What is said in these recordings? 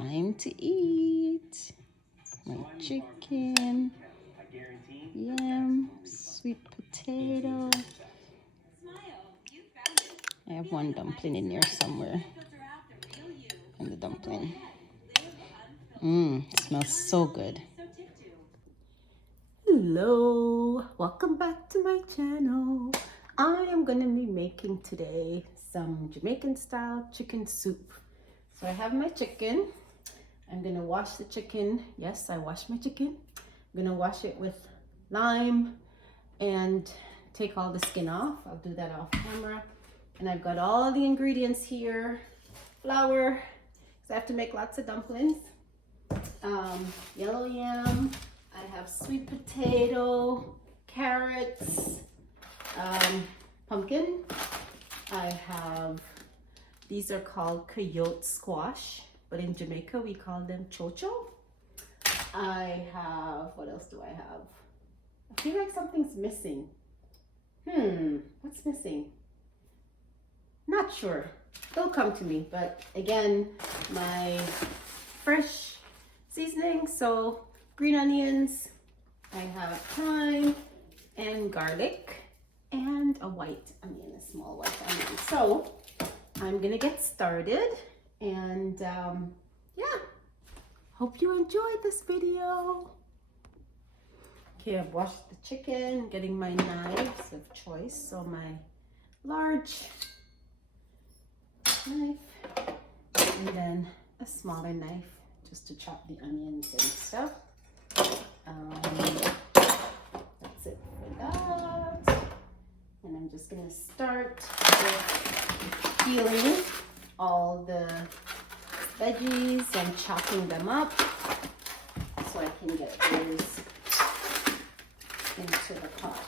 Time to eat. My chicken, yam, sweet potato. I have one dumpling in there somewhere. And the dumpling. Smells so good. Hello, welcome back to my channel. I am going to be making today some Jamaican style chicken soup. So I have my chicken. I'm going to wash the chicken. Yes, I washed my chicken. I'm going to wash it with lime and take all the skin off. I'll do that off camera. And I've got all the ingredients here. Flour, because I have to make lots of dumplings. Yellow yam. I have sweet potato, carrots, pumpkin. I have, these are called coyote squash, but in Jamaica we call them chocho. I have, what else do I have? I feel like something's missing. What's missing? Not sure. They'll come to me, but again, my fresh seasoning, so green onions, I have thyme and garlic and a white onion, a small white onion. So I'm gonna get started and yeah, hope you enjoyed this video. Okay, I've washed the chicken, getting my knives of choice. So my large knife and then a smaller knife just to chop the onions and stuff. That's it for that. And I'm just going to start with peeling all the veggies and chopping them up so I can get those into the pot.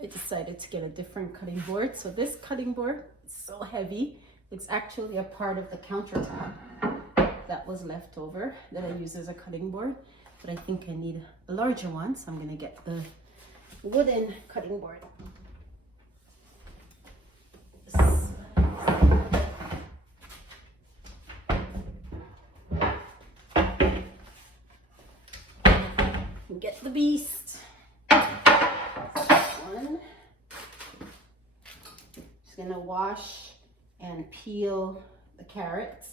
I decided to get a different cutting board. So this cutting board is so heavy. It's actually a part of the countertop that was left over that I use as a cutting board. But I think I need a larger one, so I'm gonna get the wooden cutting board. Get the beast. Just gonna wash and peel the carrots,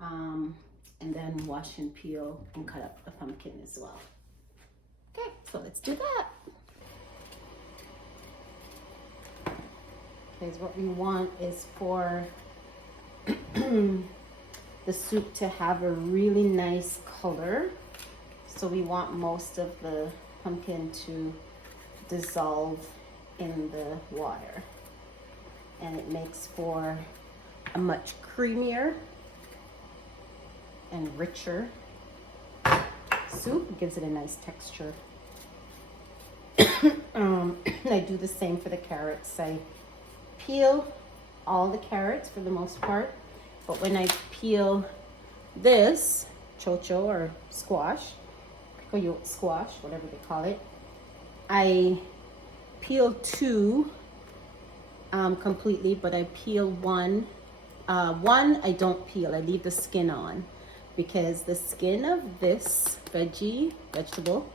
and then wash and peel and cut up the pumpkin as well. Okay, so let's do that. Because what we want is for the soup to have a really nice color. So we want most of the pumpkin to dissolve in the water. And it makes for a much creamier and richer soup. It gives it a nice texture. I do the same for the carrots. I peel all the carrots for the most part, but when I peel this chocho or squash, coyote squash, whatever they call it, I peel two completely, but I peel one. One I don't peel, I leave the skin on, because the skin of this vegetable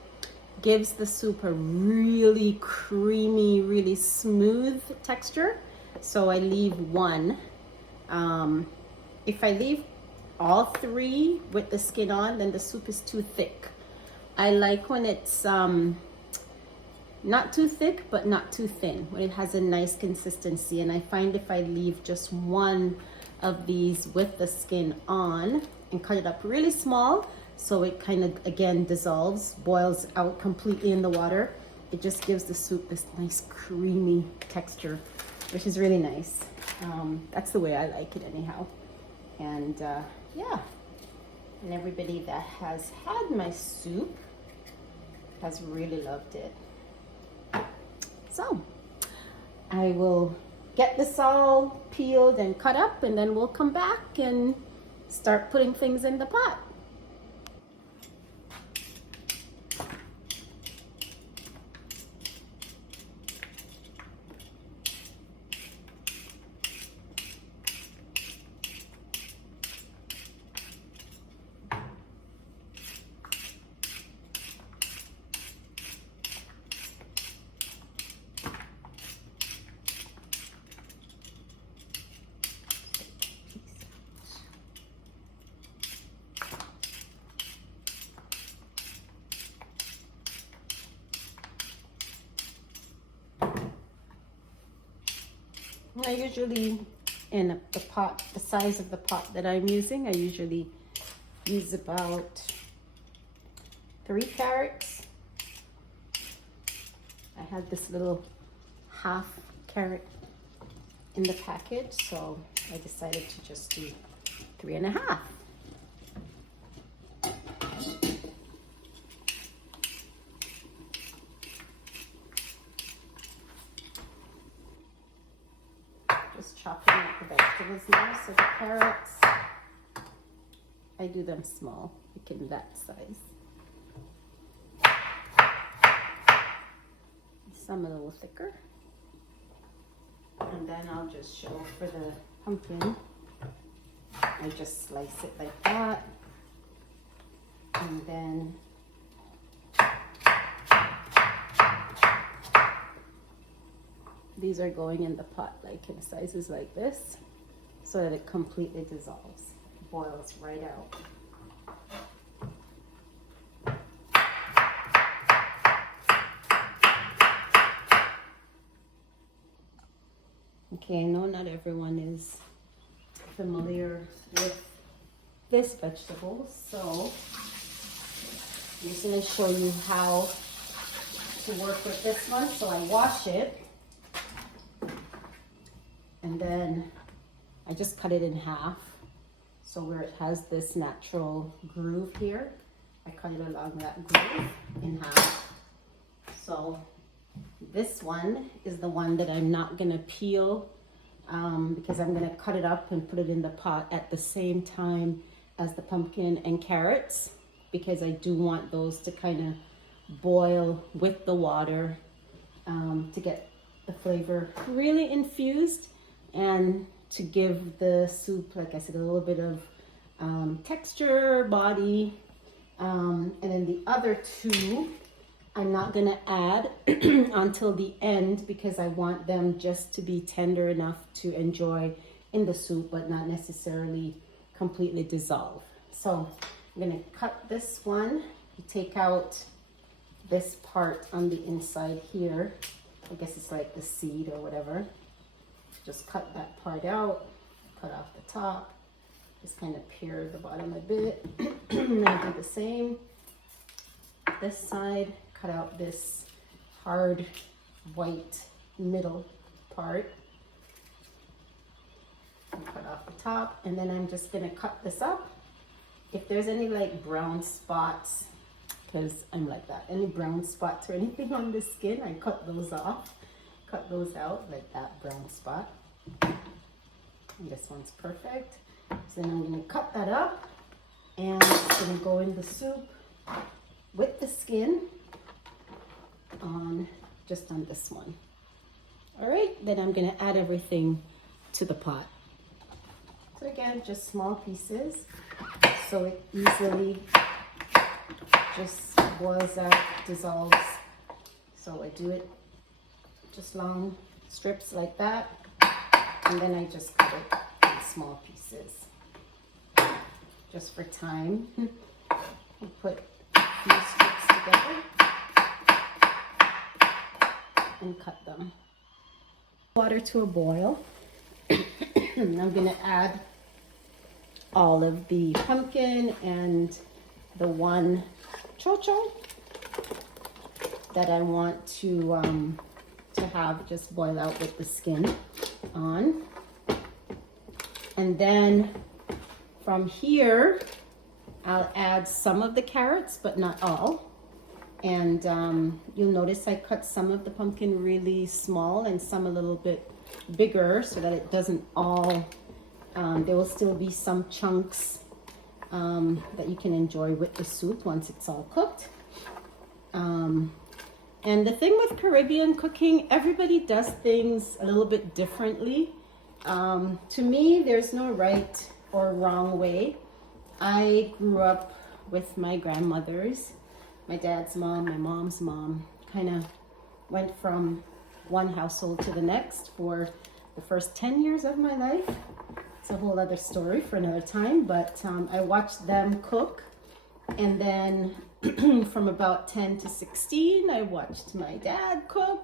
gives the soup a really creamy, really smooth texture. So I leave one. If I leave all three with the skin on, then the soup is too thick. I like when it's not too thick, but not too thin, when it has a nice consistency. And I find if I leave just one of these with the skin on and cut it up really small, so it kind of, again, dissolves, boils out completely in the water, it just gives the soup this nice creamy texture, which is really nice. That's the way I like it anyhow. And yeah, and everybody that has had my soup has really loved it. So I will get this all peeled and cut up, and then we'll come back and start putting things in the pot. I usually, in the pot, the size of the pot that I'm using, I usually use about 3 carrots. I had this little half carrot in the package, so I decided to just do 3.5. Just chopping up the vegetables now. So the carrots, I do them small, like in that size. Some a little thicker. And then I'll just show for the pumpkin. I just slice it like that. And then these are going in the pot like in sizes like this so that it completely dissolves, boils right out. Okay, I know not everyone is familiar with this vegetable, so I'm just going to show you how to work with this one. So I wash it, and then I just cut it in half. So where it has this natural groove here, I cut it along that groove in half. So this one is the one that I'm not going to peel because I'm going to cut it up and put it in the pot at the same time as the pumpkin and carrots, because I do want those to kind of boil with the water to get the flavor really infused and to give the soup, like I said, a little bit of texture, body. And then the other two I'm not gonna add until the end because I want them just to be tender enough to enjoy in the soup, but not necessarily completely dissolve. So I'm gonna cut this one. You take out this part on the inside here. I guess it's like the seed or whatever. Just cut that part out, cut off the top, just kind of pare the bottom a bit. And I do the same. This side, cut out this hard white middle part. And cut off the top, and then I'm just gonna cut this up. If there's any like brown spots, because I'm like that, any brown spots or anything on the skin, I cut those off. Cut those out, like that brown spot. And this one's perfect. So then I'm gonna cut that up, and it's gonna go in the soup with the skin on just on this one. All right, then I'm gonna add everything to the pot. So again, just small pieces, so it easily just boils out, dissolves. So I do it just long strips like that, and then I just cut it in small pieces. Just for time, we put a few strips together and cut them. Water to a boil. I'm gonna add all of the pumpkin and the one chocho that I want to have just boil out with the skin on. And then from here, I'll add some of the carrots, but not all. And you'll notice I cut some of the pumpkin really small and some a little bit bigger so that it doesn't all, there will still be some chunks that you can enjoy with the soup once it's all cooked. And the thing with Caribbean cooking, everybody does things a little bit differently. To me, there's no right or wrong way. I grew up with my grandmothers, my dad's mom, my mom's mom, kind of went from one household to the next for the first 10 years of my life. It's a whole other story for another time, but I watched them cook. And then from about 10 to 16, I watched my dad cook.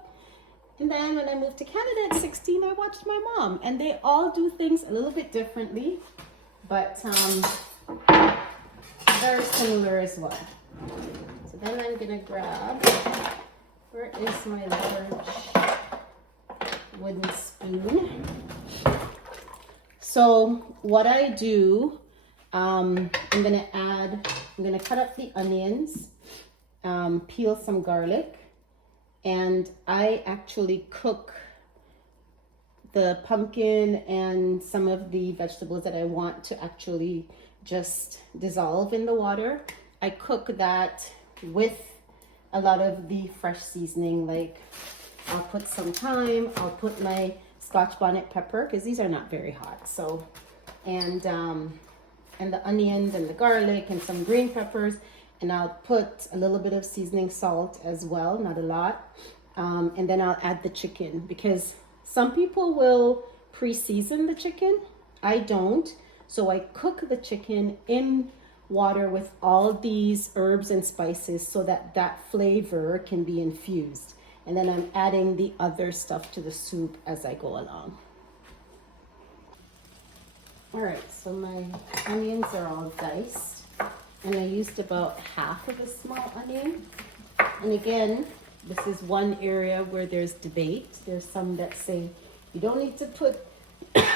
And then when I moved to Canada at 16, I watched my mom. And they all do things a little bit differently, but very similar as well. So then I'm gonna grab, where is my large wooden spoon? So what I do, I'm gonna cut up the onions, peel some garlic, and I actually cook the pumpkin and some of the vegetables that I want to actually just dissolve in the water. I cook that with a lot of the fresh seasoning, like I'll put some thyme, I'll put my Scotch bonnet pepper, because these are not very hot. So, and the onions and the garlic and some green peppers, and I'll put a little bit of seasoning salt as well, not a lot. And then I'll add the chicken, because some people will pre-season the chicken. I don't. So I cook the chicken in water with all these herbs and spices so that that flavor can be infused. And then I'm adding the other stuff to the soup as I go along. All right, so my onions are all diced, and I used about half of a small onion. And again, this is one area where there's debate. There's some that say you don't need to put,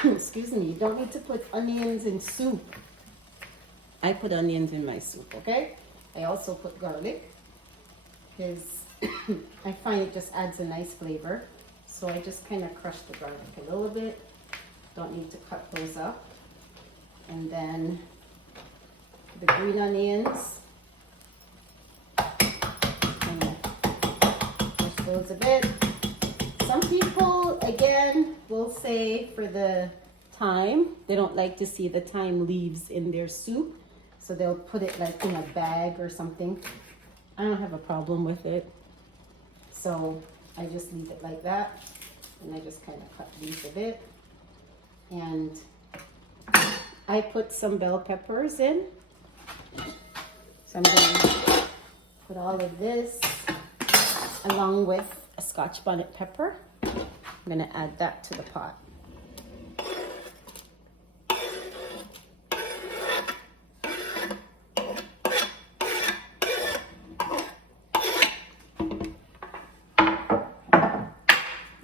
excuse me, you don't need to put onions in soup. I put onions in my soup, okay? I also put garlic, because I find it just adds a nice flavor. So I just kind of crush the garlic a little bit. Don't need to cut those up. And then the green onions. Push those a bit. Some people, again, will say for the thyme, they don't like to see the thyme leaves in their soup. So they'll put it like in a bag or something. I don't have a problem with it. So I just leave it like that, and I just kind of cut these a bit. And I put some bell peppers in. So I'm going to put all of this along with a Scotch bonnet pepper. I'm going to add that to the pot.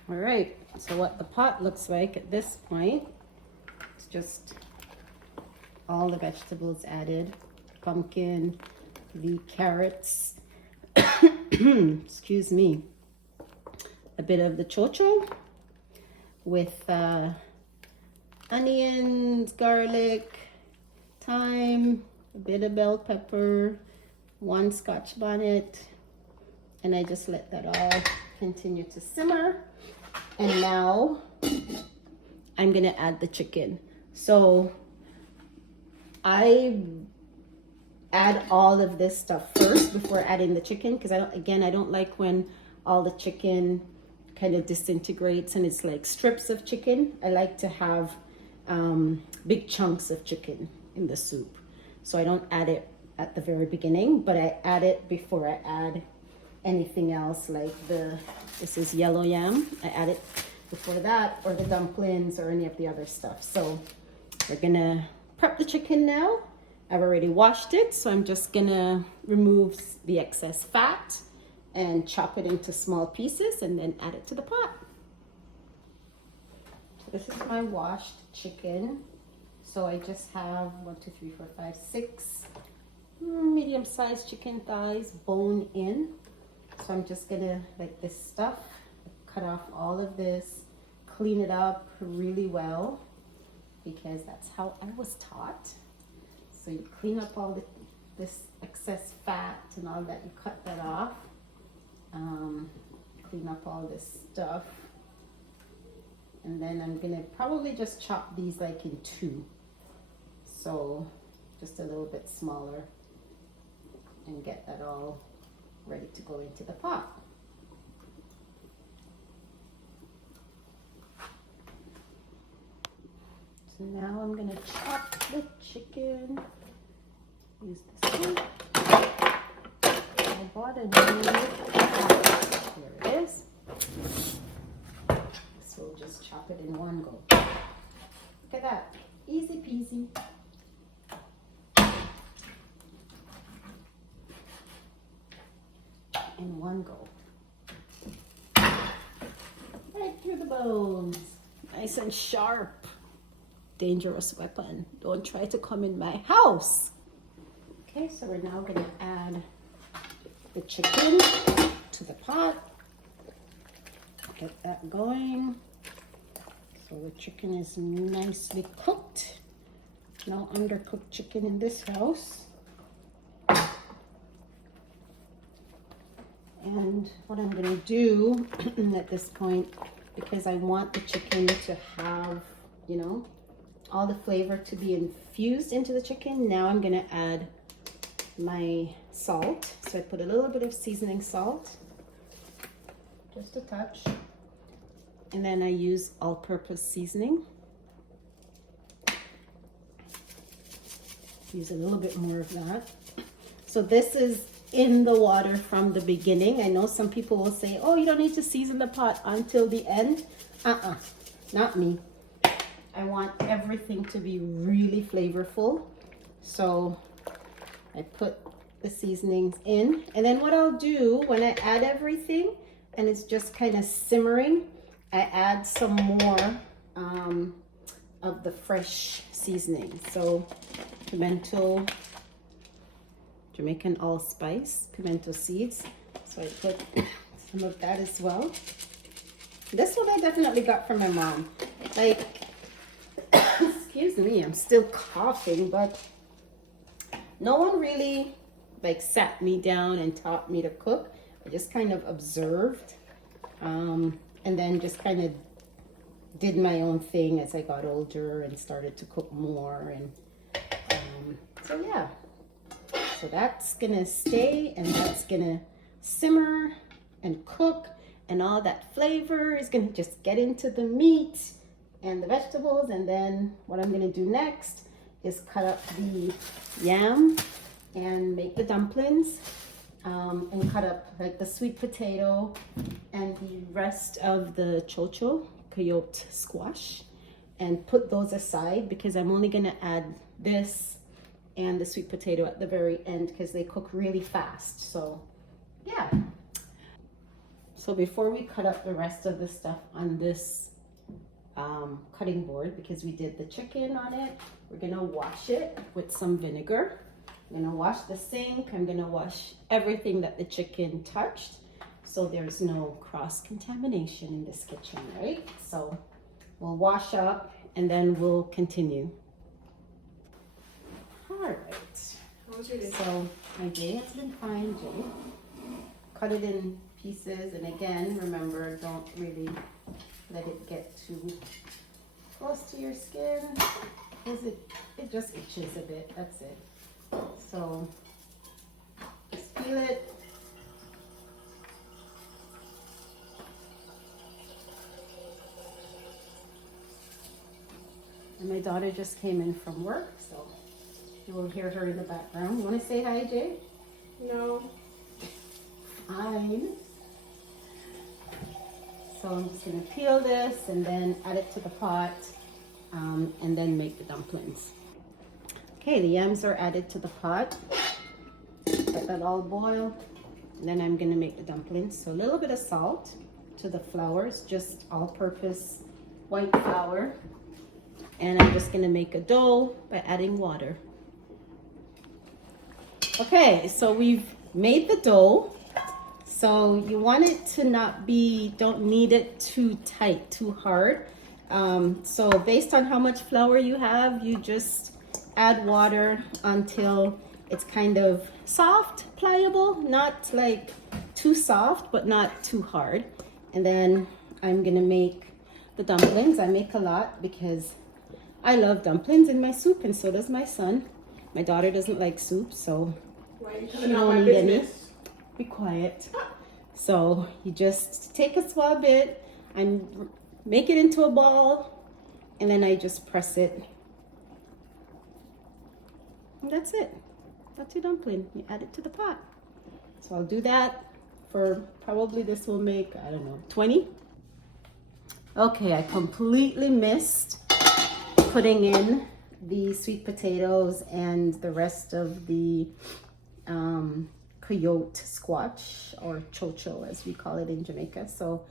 Alright, so what the pot looks like at this point, it's just all the vegetables added. Pumpkin, the carrots, excuse me, a bit of the chocho with onions, garlic, thyme, a bit of bell pepper, one Scotch bonnet, and I just let that all continue to simmer. And now I'm gonna add the chicken. So I add all of this stuff first before adding the chicken, because I don't like when all the chicken kind of disintegrates and it's like strips of chicken. I like to have big chunks of chicken in the soup. So I don't add it at the very beginning, but I add it before I add anything else, like this is yellow yam. I add it before that, or the dumplings or any of the other stuff. So we're gonna prep the chicken now. I've already washed it, so I'm just gonna remove the excess fat and chop it into small pieces and then add it to the pot. So this is my washed chicken. So I just have 6 medium-sized chicken thighs bone in. So I'm just gonna, like this stuff, cut off all of this, clean it up really well, because that's how I was taught. So you clean up all this excess fat and all that, you cut that off. Clean up all this stuff. And then I'm gonna probably just chop these like in 2. So just a little bit smaller, and get that all ready to go into the pot. So now I'm gonna chop the chicken. Use the spoon. I bought a new, here it is. chop it in one go. Look at that, easy peasy. In one go. Right through the bones. Nice and sharp. Dangerous weapon. Don't try to come in my house. Okay, so we're now going to add the chicken to the pot. Get that going. So the chicken is nicely cooked. No undercooked chicken in this house. And what I'm going to do at this point, because I want the chicken to have, you know, all the flavor to be infused into the chicken, now I'm going to add my salt. So I put a little bit of seasoning salt, just a touch. And then I use all-purpose seasoning. Use a little bit more of that. So this is in the water from the beginning. I know some people will say, oh, you don't need to season the pot until the end. Not me. I want everything to be really flavorful. So I put the seasonings in. And then what I'll do when I add everything and it's just kind of simmering, I add some more of the fresh seasoning. So pimento, Jamaican allspice, pimento seeds. So I put some of that as well. This one I definitely got from my mom. Like, excuse me, I'm still coughing, but no one really like sat me down and taught me to cook. I just kind of observed and then just kind of did my own thing as I got older and started to cook more. And so yeah. So that's gonna stay and that's gonna simmer and cook, and all that flavor is gonna just get into the meat and the vegetables. And then what I'm gonna do next is cut up the yam and make the dumplings, and cut up like the sweet potato and the rest of the chocho, coyote squash, and put those aside because I'm only gonna add this and the sweet potato at the very end because they cook really fast. So yeah. So before we cut up the rest of the stuff on this cutting board, because we did the chicken on it, we're gonna wash it with some vinegar. I'm gonna wash the sink. I'm gonna wash everything that the chicken touched so there's no cross-contamination in this kitchen, right? So we'll wash up and then we'll continue. All right. How was your day? So my day has been fine, Jay. Cut it in pieces, and again, remember, don't really let it get too close to your skin because it just itches a bit. That's it. So just feel it. And my daughter just came in from work, so you will hear her in the background. You want to say hi, Jay? No. Fine. So I'm just going to peel this and then add it to the pot, and then make the dumplings. Okay, the yams are added to the pot. Let that all boil. And then I'm going to make the dumplings. So a little bit of salt to the flour. It's just all-purpose white flour. And I'm just going to make a dough by adding water. Okay, so we've made the dough. So you want it to not be, don't knead it too tight, too hard. So based on how much flour you have, you just add water until it's kind of soft, pliable, not like too soft, but not too hard. And then I'm gonna make the dumplings. I make a lot because I love dumplings in my soup, and so does my son. My daughter doesn't like soup, so she won't eat any. Be quiet. So you just take a small bit and make it into a ball, and then I just press it. And that's it. That's your dumpling. You add it to the pot. So I'll do that for probably, this will make, I don't know, 20. Okay, I completely missed putting in the sweet potatoes and the rest of the coyote squash, or chocho as we call it in Jamaica. So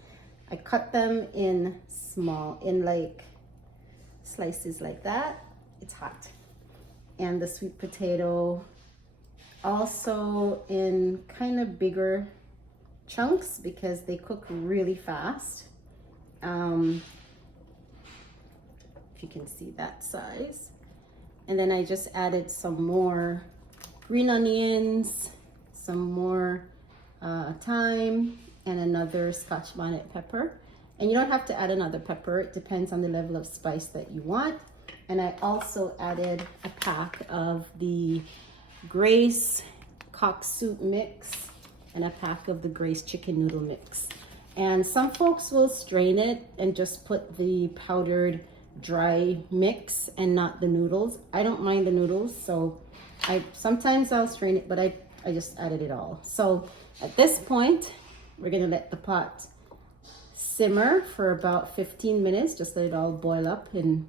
I cut them in like slices like that. It's hot. And the sweet potato also in kind of bigger chunks because they cook really fast. If you can see that size. And then I just added some more green onions, some more thyme, and another Scotch bonnet pepper. And you don't have to add another pepper. It depends on the level of spice that you want. And I also added a pack of the Grace cock soup mix and a pack of the Grace chicken noodle mix. And some folks will strain it and just put the powdered dry mix and not the noodles. I don't mind the noodles, so sometimes I'll strain it, but I just added it all. So at this point, we're gonna let the pot simmer for about 15 minutes. Just let it all boil up and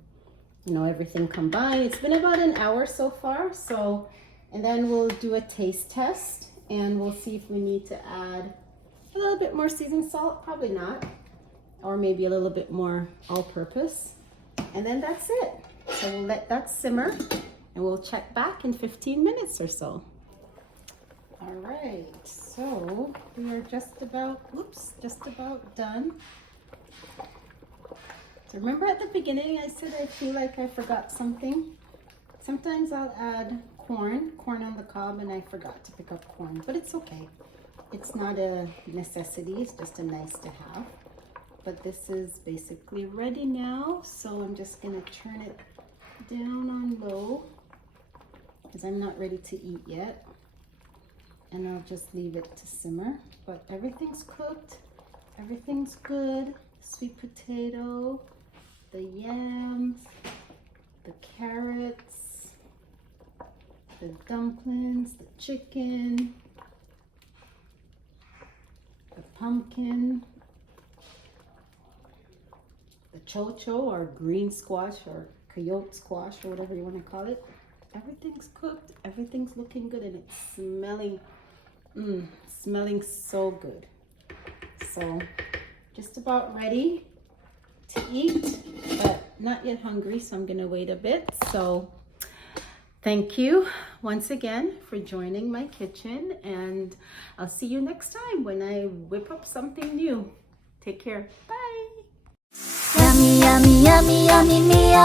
everything combine. It's been about an hour so far. So, and then we'll do a taste test and we'll see if we need to add a little bit more seasoned salt, probably not, or maybe a little bit more all-purpose. And then that's it. So we'll let that simmer and we'll check back in 15 minutes or so. All right, so we are just about done. So remember at the beginning I said I feel like I forgot something? Sometimes I'll add corn on the cob, and I forgot to pick up corn, but it's okay. It's not a necessity, it's just a nice to have. But this is basically ready now, so I'm just gonna turn it down on low because I'm not ready to eat yet. And I'll just leave it to simmer. But everything's cooked, everything's good. Sweet potato, the yams, the carrots, the dumplings, the chicken, the pumpkin, the chocho or green squash or coyote squash or whatever you want to call it. Everything's cooked, everything's looking good, and it's smelling so good. So just about ready to eat, but not yet hungry, so I'm gonna wait a bit. So thank you once again for joining my kitchen, and I'll see you next time when I whip up something new. Take care. Bye. Yummy, yummy, yummy, yummy meal.